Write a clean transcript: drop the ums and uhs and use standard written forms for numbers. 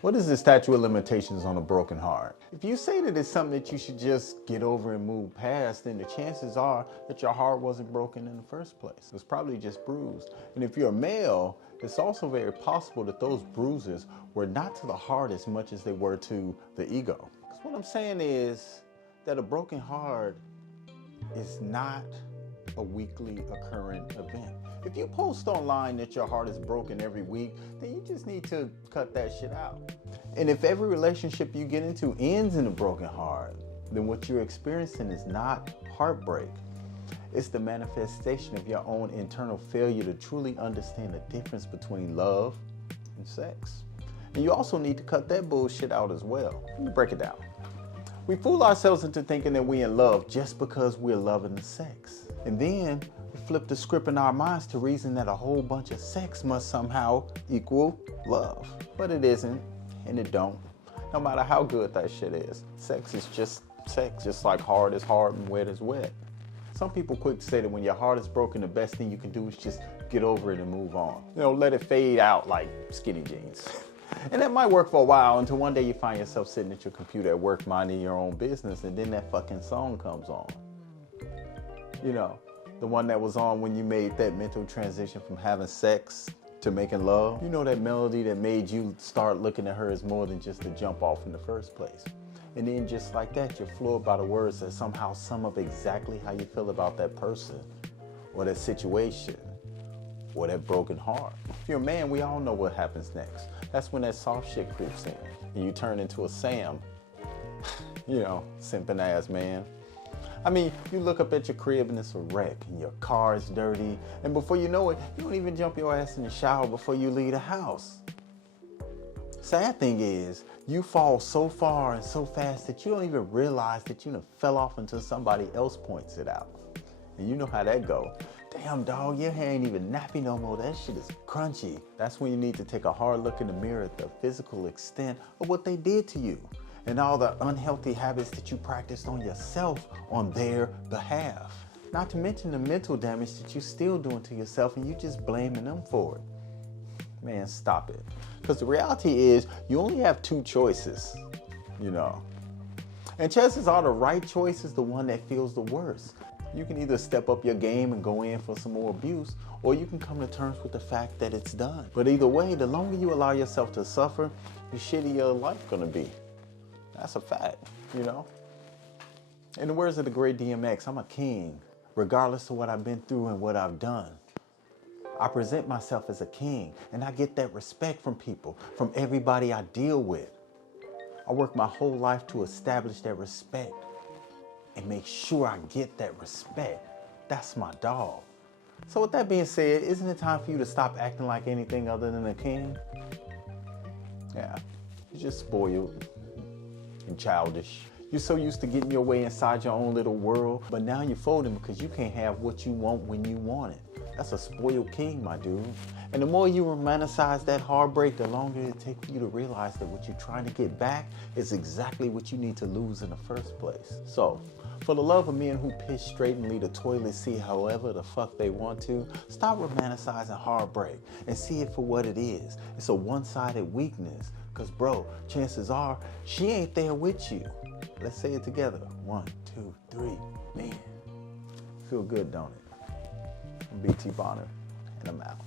What is the statute of limitations on a broken heart? If you say that it's something that you should just get over and move past, then the chances are that your heart wasn't broken in the first place. It was probably just bruised. And if you're a male, it's also very possible that those bruises were not to the heart as much as they were to the ego. Because what I'm saying is that a broken heart is not a weekly occurring event. If you post online that your heart is broken every week, then you just need to cut that shit out. And if every relationship you get into ends in a broken heart, then what you're experiencing is not heartbreak. It's the manifestation of your own internal failure to truly understand the difference between love and sex. And you also need to cut that bullshit out as well. Let me break it down. We fool ourselves into thinking that we're in love just because we're loving the sex. And then we flip the script in our minds to reason that a whole bunch of sex must somehow equal love. But it isn't, and it don't. No matter how good that shit is. Sex is just sex, just like hard is hard and wet is wet. Some people quick to say that when your heart is broken, the best thing you can do is just get over it and move on. You know, let it fade out like skinny jeans. And that might work for a while until one day you find yourself sitting at your computer at work minding your own business, and then that fucking song comes on. You know, the one that was on when you made that mental transition from having sex to making love. You know, that melody that made you start looking at her as more than just a jump off in the first place. And then just like that, you're floored by the words that somehow sum up exactly how you feel about that person or that situation or that broken heart. If you're a man, we all know what happens next. That's when that soft shit creeps in and you turn into a Sam. You know, simping ass man. I mean, you look up at your crib and it's a wreck and your car is dirty, and before you know it, you don't even jump your ass in the shower before you leave the house. Sad thing is, you fall so far and so fast that you don't even realize that you done fell off until somebody else points it out. And you know how that go. Damn dog, your hair ain't even nappy no more. That shit is crunchy. That's when you need to take a hard look in the mirror at the physical extent of what they did to you and all the unhealthy habits that you practiced on yourself on their behalf. Not to mention the mental damage that you're still doing to yourself and you just blaming them for it. Man, stop it. Because the reality is you only have two choices, you know. And chances are the right choice is the one that feels the worst. You can either step up your game and go in for some more abuse, or you can come to terms with the fact that it's done. But either way, the longer you allow yourself to suffer, the shittier your life gonna be. That's a fact, you know? In the words of the great DMX, I'm a king, regardless of what I've been through and what I've done. I present myself as a king, and I get that respect from people, from everybody I deal with. I work my whole life to establish that respect and make sure I get that respect. That's my dog. So with that being said, isn't it time for you to stop acting like anything other than a king? Yeah, you're just spoiled and childish. You're so used to getting your way inside your own little world, but now you're folding because you can't have what you want when you want it. That's a spoiled king, my dude. And the more you romanticize that heartbreak, the longer it takes for you to realize that what you're trying to get back is exactly what you need to lose in the first place. So, for the love of men who piss straight and leave the toilet seat however the fuck they want to, stop romanticizing heartbreak and see it for what it is. It's a one-sided weakness. Cause bro, chances are she ain't there with you. Let's say it together. 1, 2, 3. Man, feel good, don't it? I'm BT Bonner, and I'm out.